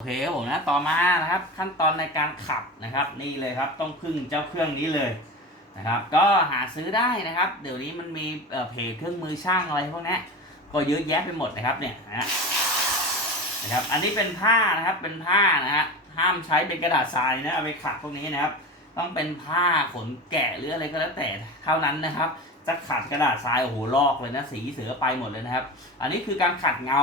โอเคครับผมนะต่อมานะครับขั้นตอนในการขับนะครับนี่เลยครับต้องพึ่งเจ้าเครื่องนี้เลยนะครับก็หาซื้อได้นะครับ เดี๋ยวนี้มันมีเอ่อเพจเครื่องมือช่างอะไรพวกนี้ก็เยอะแยะไปหมดนะครับเนี่ยนะนะครับอันนี้เป็นผ้านะครับเป็นผ้านะฮะห้ามใช้เป็นกระดาษทรายนะเอาไปขัดพวกนี้นะครับ ต้องเป็นผ้าขนแกะหรืออะไรก็แล้วแต่เท่านั้นนะครับจะขัดกระดาษทรายโอ้โหลอกเลยนะสีเสือไปหมดเลยนะครับ อันนี้คือการขัดเงา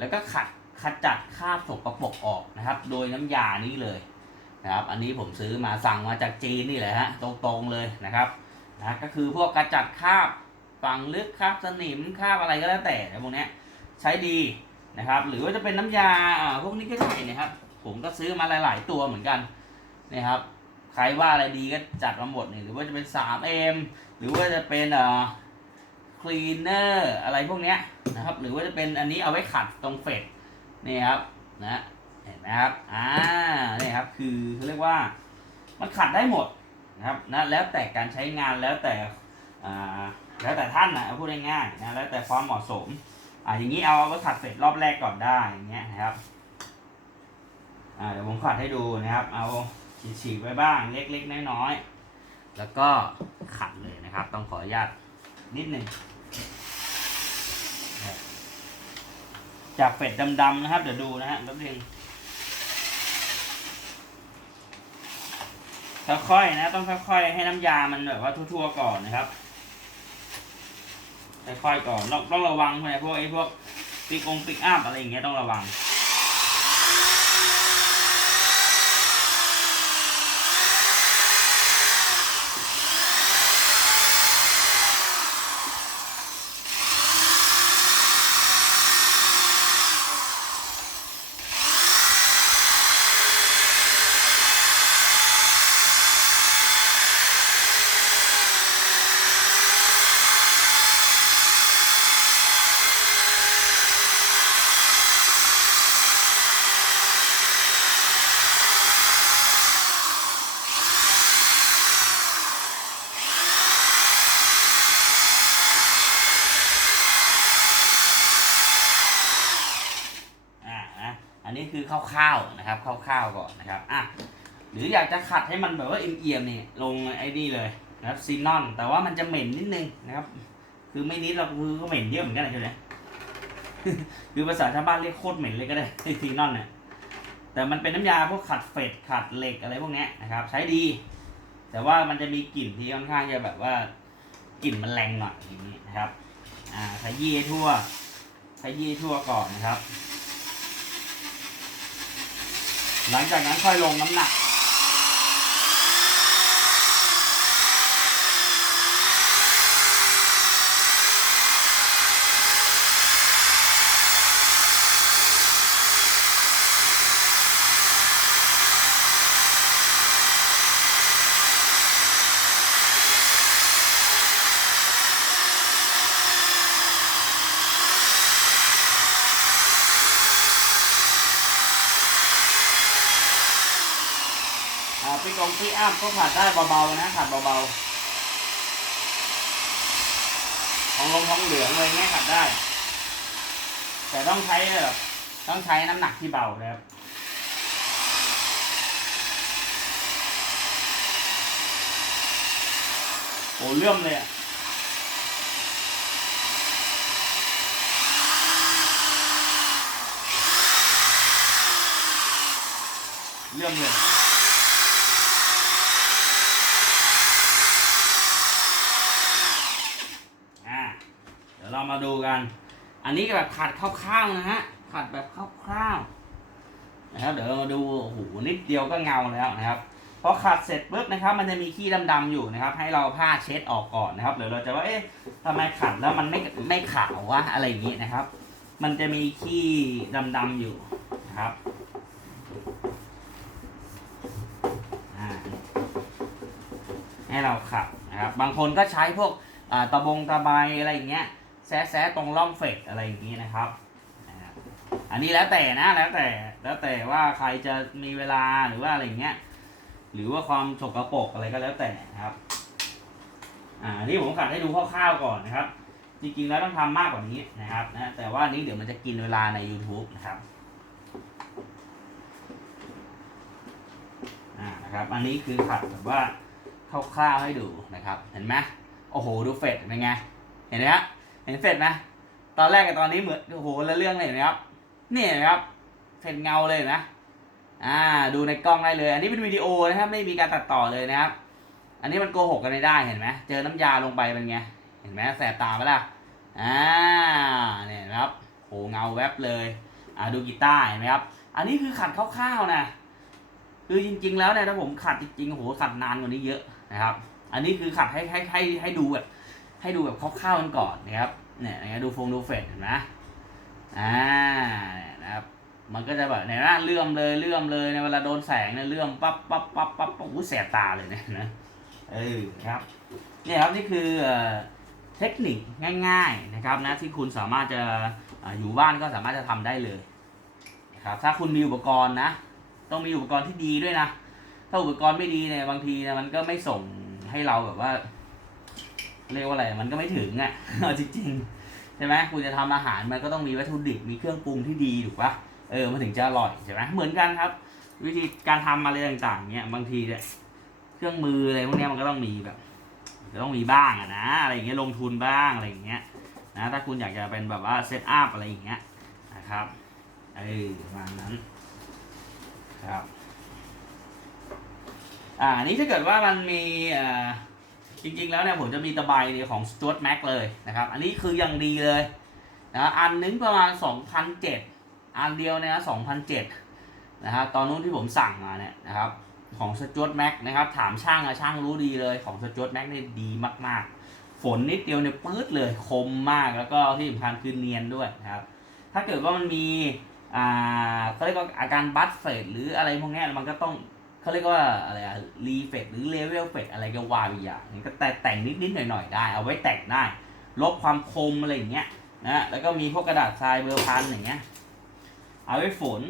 แล้วก็ขัด ขจัดคราบสกปรกออกนะครับ โดยน้ำยานี้เลยนะครับ อันนี้ผมซื้อมาสั่งมาจากจีนนี่แหละฮะตรงๆเลยนะครับนะก็คือพวกกระจัดคราบฝังลึกคราบสนิมคราบอะไรก็แล้วแต่พวกนี้ใช้ดีนะครับ หรือว่าจะเป็นน้ำยาอ่าพวกนี้ก็ได้นะครับ ผมก็ซื้อมาหลาย ๆ ตัวเหมือนกันนะครับใครว่าอะไรดีก็จัดมาหมดนี่หรือว่าจะเป็น 3M หรือว่าจะเป็นเอ่อคลีนเนอร์อะไรพวกเนี้ยนะครับ หรือว่าจะเป็นอันนี้เอาไว้ขัดตรงเฟด นี่ครับนะเห็นไหมครับอ่านี่ครับคือเขาเรียกว่ามันขัดได้หมดนะครับนะแล้วแต่การใช้งานแล้วแต่อ่าแล้วแต่ท่านนะพูดง่ายๆนะแล้วแต่ความเหมาะสมอ่าอย่างนี้เอาไว้ขัดเฟดรอบแรกก่อนได้อย่างเงี้ยนะครับอ่าเดี๋ยวผมขัดให้ดูนะครับเอาฉีกๆไว้บ้างเล็กๆน้อยๆแล้วก็ขัดเลยนะครับ ต้องขออนุญาตนิดหนึ่งนะครับ จากเป็ดดำๆนะครับ เดี๋ยวดูนะฮะแป๊บนึงค่อยๆนะ ต้องค่อยๆให้น้ำยามันแบบว่าทั่วๆก่อนนะครับค่อยๆก่อนต้องต้องระวังพวกนี้พวกไอ้พวกปิกองปิกอัพอะไรอย่างเงี้ยต้องระวัง อ่านะอั นี้คือคร่าวๆนะครับคร่าวๆก่อนนะครับอะหรืออยากจะขัดให้มันแบบว่าเอียงๆนี่ลงไอ้นี่เลยนะครับซีนอน แต่ว่ามันจะเหม็นนิดนึงนะครับ คือไม่นิดเราคือก็เหม็นเยอะเหมือนกันนะใช่ไหมคือภาษาชาวบ้านเรียกโคตรเหม็นเลยก็ได้ซีนอนเนี่ยแต่มันเป็นน้ำยาพวกขัดเฟดขัดเหล็กอะไรพวกนี้นะครับ ใช้ดี แต่ว่ามันจะมีกลิ่นที่ค่อนข้างจะแบบว่ากลิ่นมันแรงหน่อยอย่างนี้นะครับอ่าขยี้ทั่วขยี้ทั่วก่อนนะครับ หลังจากนั้นค่อยลงน้ำหนัก อ่าปีกองปีอ้ามก็ขัดได้เบาๆนะขัดเบาๆของลงทองเหลืองอะไรเงี้ยขัดได้ แต่ต้องใช้แบบต้องใช้น้ำหนักที่เบานะครับโอ้เลื่อมเลยอะเลื่อมเลย อ่าเดี๋ยวเรา มาดูกัน อันนี้แบบขัดคร่าวๆนะฮะ ขัดแบบคร่าวๆนะครับ เดี๋ยวเรามาดู โอ้โห นิดเดียวก็เงาแล้วนะครับ พอขัดเสร็จปุ๊บนะครับ มันจะมีขี้ดำๆอยู่นะครับ ให้เราผ้าเช็ดออกก่อนนะครับเดี๋ยวเราจะว่า เอ๊ะทำไมขัดแล้วมันไม่ไม่ขาววะ อะไรอย่างนี้นะครับ มันจะมีขี้ดำๆอยู่นะครับให้เราขัดนะครับ บางคนก็ใช้พวกตะบงตะไบอะไรอย่างเงี้ย แซะแซะตรงร่องเฟกอะไรอย่างงี้นะครับนะครับอันนี้แล้วแต่นะแล้วแต่แล้วแต่ว่าใครจะมีเวลาหรือว่าอะไรเงี้ยหรือว่าความฉกกระปกอะไรก็แล้วแต่นะครับอ่าอันนี่ผมขัดให้ดูคร่าวๆก่อนนะครับ จริงๆแล้วต้องทำมากกว่านี้นะครับนะแต่ว่านี้เดี๋ยวมันจะกินเวลาใน YouTube นะครับนะครับ อันนี้คือขัดแบบว่าคร่าวๆให้ดูนะครับ เห็นไหมโอ้โหดูเฟดเป็นไงเห็นไหมครับ เห็นเฟดไหมตอนแรกกับตอนนี้เหมือนโอ้โหละเรื่องเลยเห็นไหมครับนี่เห็นไหมครับเฟดเงาเลยนะอ่าดูในกล้องได้เลย อันนี้เป็นวิดีโอนะครับไม่มีการตัดต่อเลยนะครับ อันนี้มันโกหกกันไม่ได้เห็นไหมเจอน้ำยาลงไปเป็นไงเห็นไหมแสบตาไหมล่ะอ่าเนี่ยนะครับโหเงาแวบเลยอ่าดูกีตาร์เห็นไหมครับอันนี้คือขัดคร่าวๆนะคือจริง ๆ แล้วเนี่ยถ้าผมขัดจริงๆโหขัดนานกว่านี้เยอะนะครับ อันนี้คือขัดให้ให้ให้ให้ดูแบบ ให้ดูแบบคร่าวๆกันก่อนนะครับเนี่ยอย่างเงี้ยดูฟงดูเฟดเห็นไหมอ่าเนี่ยนะครับ มันก็จะแบบเนี่ยนะเลื่อมเลยเลื่อมเลยในเวลาโดนแสงเนี่ยเลื่อมปั๊บปั๊บปั๊บปั๊บปั๊บอู้แสบตาเลยเนี่ยนะเออครับเนี่ยครับนี่คือเทคนิคง่าย ๆนะครับนะที่คุณสามารถจะอยู่บ้านก็สามารถจะทำได้เลยนะครับถ้าคุณมีอุปกรณ์นะต้องมีอุปกรณ์ที่ดีด้วยนะ ถ้าอุปกรณ์ไม่ดีเนี่ยบางทีเนี่ยมันก็ไม่ส่งให้เราแบบว่า เรียกว่าอะไรมันก็ไม่ถึงอะเอาจริงๆใช่ไหมคุณจะทำอาหารมันก็ต้องมีวัตถุดิบมีเครื่องปรุงที่ดีถูกปะเออมันถึงจะอร่อยใช่ไหมเหมือนกันครับ วิธีการทำอะไรต่างๆเนี่ยบางทีเนี่ยเครื่องมืออะไรพวกเนี้ยมันก็ต้องมีแบบจะต้องมีบ้างอะนะอะไรอย่างเงี้ยลงทุนบ้างอะไรอย่างเงี้ยนะถ้าคุณอยากจะเป็นแบบว่าเซตอัพอะไรอย่างเงี้ยนะครับเออประมาณนั้นครับอ่านนี้ถ้าเกิดว่ามันมีอ่า จริงๆแล้วเนี่ยผมจะมีตะไบเนี่ยของ Stuart Mac เลยนะครับ อันนี้คืออยังดีเลยนะอันนึงประมาณ 2,007 อันเดียวเนี่ยนะ2,007นะครับตอนนู้นที่ผมสั่งมาเนี่ยนะครับของ Stuart Mac นะครับถามช่างอะช่างรู้ดีเลยของ Stuart Mac เนี่ยดีมากๆ ฝนนิดเดียวเนี่ยปื๊ดเลยคมมากแล้วก็ที่สำคัญคือเนียนด้วยนะครับ ถ้าเกิดว่ามันมีอ่าเขาเรียกว่าอาการบัตเฟดหรืออะไรพวกนี้มันก็ต้อง เขาเรียกว่าอะไรอะรีเฟกหรือเลเวลเฟกอะไรก็ว่าไปอย่างนี้ก็แต่แต่งนิดๆหน่อยๆได้ เอาไว้แต่งได้ ลบความคมอะไรอย่างเงี้ยนะแล้วก็มีพวกกระดาษทรายเบอร์พันอย่างเงี้ย เอาไว้ฝน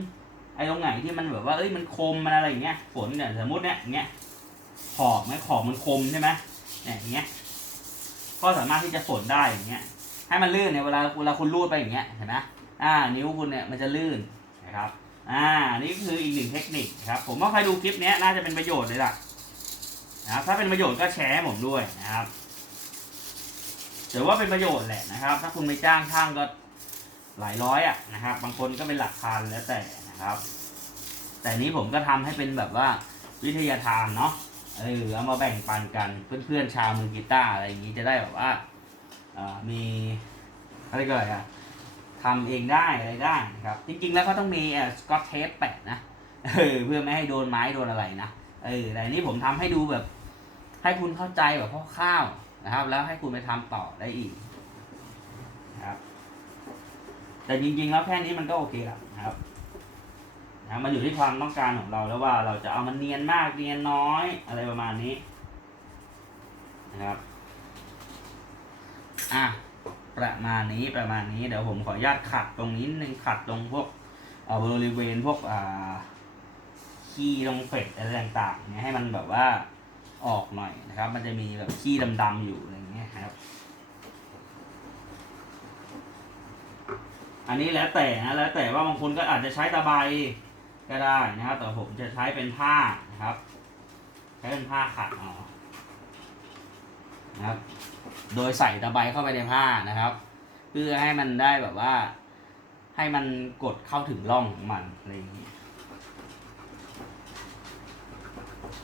ไอ้ตรงไหนที่มันแบบว่าเอ้ยมันคมมันอะไรอย่างเงี้ยฝนเนี่ยสมมติเนี่ยอย่างเงี้ยขอบไหมขอบมันคมใช่ไหมเนี่ยอย่างเงี้ยก็สามารถที่จะฝนได้อย่างเงี้ย ให้มันลื่นเนี่ยเวลาเวลาคุณรูดไปอย่างเงี้ยเห็นไหมอ่า นิ้วคุณเนี่ยมันจะลื่นนะครับ อ่า นี่คืออีกหนึ่งเทคนิคครับ ผมว่าใครดูคลิปนี้น่าจะเป็นประโยชน์เลยล่ะนะครับถ้าเป็นประโยชน์ก็แชร์ให้ผมด้วยนะครับถือว่าเป็นประโยชน์แหละนะครับ ถ้าคุณไม่จ้างช่างก็หลายร้อยอะนะครับ บางคนก็เป็นหลักพันแล้วแต่นะครับ แต่นี้ผมก็ทำให้เป็นแบบว่าวิทยาทานเนาะเออเอามาแบ่งปันกันเพื่อนๆชาวมือกีตาร์อะไรอย่างนี้จะได้แบบว่าอ่ามีอะไรก็อะไรอะ ทำเองได้อะไรได้นะครับ จริงๆแล้วเขาต้องมีสกอตเทปแปะนะเออเพื่อไม่ให้โดนไม้โดนอะไรนะเออแต่นี้ผมทำให้ดูแบบ ให้คุณเข้าใจแบบคร่าวๆนะครับ แล้วให้คุณไปทำต่อได้อีกครับ แต่จริงๆแล้วแค่นี้มันก็โอเคแล้วนะครับนะมันอยู่ที่ความต้องการของเราแล้วว่าเราจะเอามันเนียนมากเนียนน้อยอะไรประมาณนี้นะครับ อะ ประมาณนี้ประมาณนี้เดี๋ยวผมขออนุญาตขัดตรงนี้นึงขัดตรงพวกบริเวณพวกขี้ตรงเฟกอะไรต่างๆเนี่ยให้มันแบบว่าออกหน่อยนะครับ มันจะมีแบบขี้ดำๆอยู่อะไรอย่างเงี้ยครับ อันนี้แล้วแต่นะแล้วแต่ว่าบางคนก็อาจจะใช้ตะไบก็ได้นะครับแต่ผมจะใช้เป็นผ้านะครับ ใช้เป็นผ้าขัดเอานะครับ โดยใส่ตะไบเข้าไปในผ้านะครับ เพื่อให้มันได้แบบว่า ให้มันกดเข้าถึงร่องของมันอะไรอย่างนี้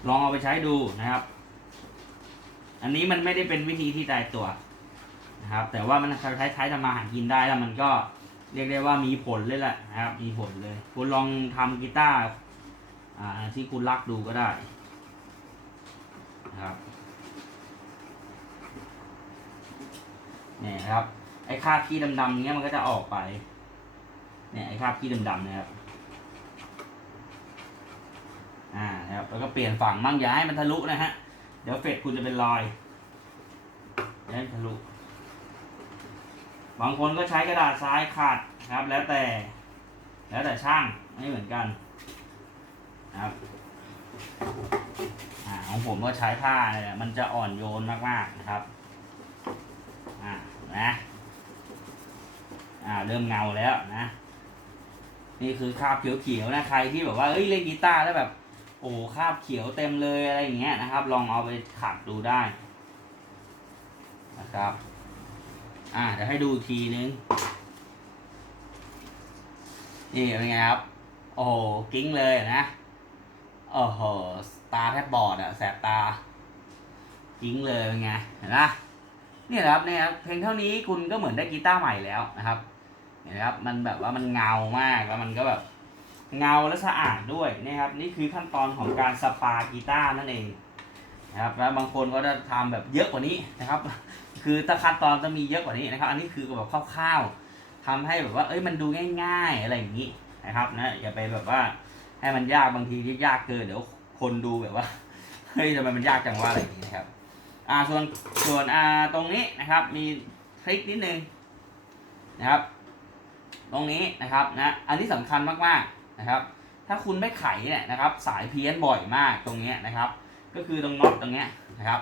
ลองเอาไปใช้ดูนะครับ อันนี้มันไม่ได้เป็นวิธีที่ตายตัวนะครับ แต่ว่ามันใช้ใช้ทำมาหากินได้แล้วมันก็เรียกได้ว่ามีผลเลยแหละนะครับ มีผลเลย คุณลองทำกีตาร์อ่าที่คุณรักดูก็ได้นะครับ เนี่ยครับ ไอ้คราบขี้ดำๆเนี้ยมันก็จะออกไป เนี่ยไอ้คราบขี้ดำๆเนี่ยครับ อ่านะครับ แล้วก็เปลี่ยนฝั่งมั่งอย่าให้มันทะลุนะฮะ เดี๋ยวเฟดคุณจะเป็นรอยอย่าให้มันทะลุ บางคนก็ใช้กระดาษทรายขัดครับ แล้วแต่ แล้วแต่ช่างไม่เหมือนกันครับอ่าของผมก็ใช้ผ้าเนี่ยมันจะอ่อนโยนมากๆนะครับ อ่า นะอ่าเริ่มเงาแล้วนะ นี่คือคราบเขียวๆนะใครที่แบบว่าเอ้ยเล่นกีตาร์แล้วแบบ โอ้คราบเขียวเต็มเลยอะไรอย่างเงี้ยนะครับ ลองเอาไปขัดดูได้นะครับ อ่าเดี๋ยวให้ดูอีกทีนึง นี่เป็นไงครับ โอ้โหกิ้งเลยนะโอ้โหตาแทบบอดอะแสบตากิ้งเลยเป็นไงเห็นไหม เนี่ยครับเนี่ยครับเพลงเท่านี้คุณก็เหมือนได้กีตาร์ใหม่แล้วนะครับเนไหมครับมันแบบว่ามันเงามากแล้วมันก็แบบเงาและสะอาดด้วยนะครับ นี่คือขั้นตอนของการสปากีตาร์นั่นเองนะครับแล้วบางคนก็จะทำแบบเยอะกว่านี้นะครับ คือถ้าขั้นตอนจะมีเยอะกว่านี้นะครับ อันนี้คือแบบคร่าวๆทำให้แบบว่าเอ้ยมันดูง่าย ๆอะไรอย่างนี้นะครับนะอย่าไปแบบว่าให้มันยากบางทียากเกินเดี๋ยวคนดูแบบว่าเฮ้ยทำไมมันยากจังว่าอะไรอย่างนี้นะครับ อ่าส่วนส่วนอ่าตรงนี้นะครับมีทริคนิดนึงนะครับ ตรงนี้นะครับนะอันนี้สำคัญมากๆนะครับ ถ้าคุณไม่ไขเนี่ยนะครับ สายเพี้ยนบ่อยมากตรงเนี้ยนะครับ ก็คือตรงน็อตตรงเนี้ยนะครับ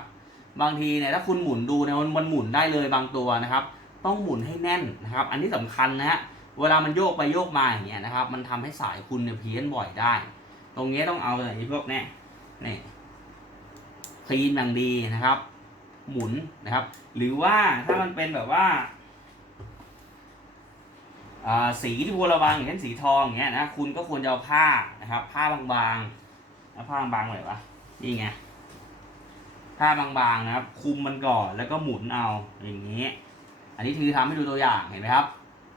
บางทีเนี่ยถ้าคุณหมุนดูเนี่ยมันหมุนได้เลยบางตัวนะครับ ต้องหมุนให้แน่นนะครับ อันนี้สำคัญนะฮะเวลามันโยกไปโยกมาอย่างเงี้ยนะครับ มันทำให้สายคุณเนี่ยเพี้ยนบ่อยได้ ตรงนี้ต้องเอาอะไรพวกเนี้ยนี่คลีนอย่างดีนะครับ หมุนนะครับ หรือว่าถ้ามันเป็นแบบว่าสีที่ควรระวังอย่างเช่นสีทองอย่างเงี้ยนะคุณก็ควรจะเอาผ้านะครับ ผ้าบางๆแล้วผ้าบางๆเลยวะนี่ไงผ้าบางๆนะครับ คุมมันก่อนแล้วก็หมุนเอาอย่างนี้ อันนี้คือทำให้ดูตัวอย่างเห็นไหมครับ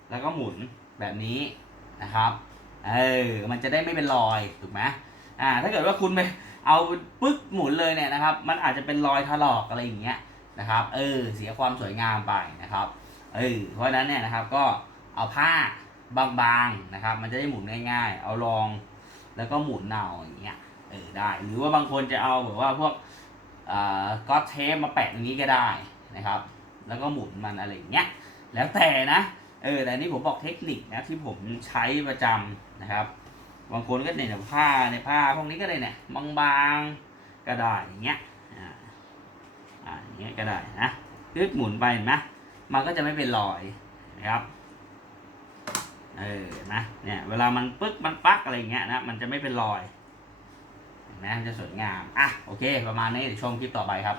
แล้วก็หมุนแบบนี้นะครับเออมันจะได้ไม่เป็นรอยถูกไหมอ่าถ้าเกิดว่าคุณไป เอาปึ๊กหมุนเลยเนี่ยนะครับ มันอาจจะเป็นรอยถลอกอะไรอย่างเงี้ยนะครับ เออ เสียความสวยงามไปนะครับ เออ เพราะนั้นเนี่ยนะครับก็เอาผ้าบางๆนะครับ มันจะได้หมุนง่าย ๆ เอารองแล้วก็หมุนเอาอย่างเงี้ย เออได้ หรือว่าบางคนจะเอาแบบว่าพวกก็เทปมาแปะตรงนี้ก็ได้นะครับ แล้วก็หมุนมันอะไรอย่างเงี้ย แล้วแต่นะ เออ แต่นนี่ผมบอกเทคนิคนะที่ผมใช้ประจำนะครับ บางคนก็เนี่ยผ้าในผ้าพวกนี้ก็ได้เนี่ยบางๆก็ได้อย่างเงี้ยอ่าอ่าอย่างเงี้ยก็ได้นะยึดหมุนไปเห็นไหมมันก็จะไม่เป็นรอยนะครับเออนะเนี่ยเวลามันปึ๊กมันปักอะไรเงี้ยนะมันจะไม่เป็นรอยเห็นไหมมันจะสวยงามอะโอเค ประมาณนี้เดี๋ยวชมคลิปต่อไปครับ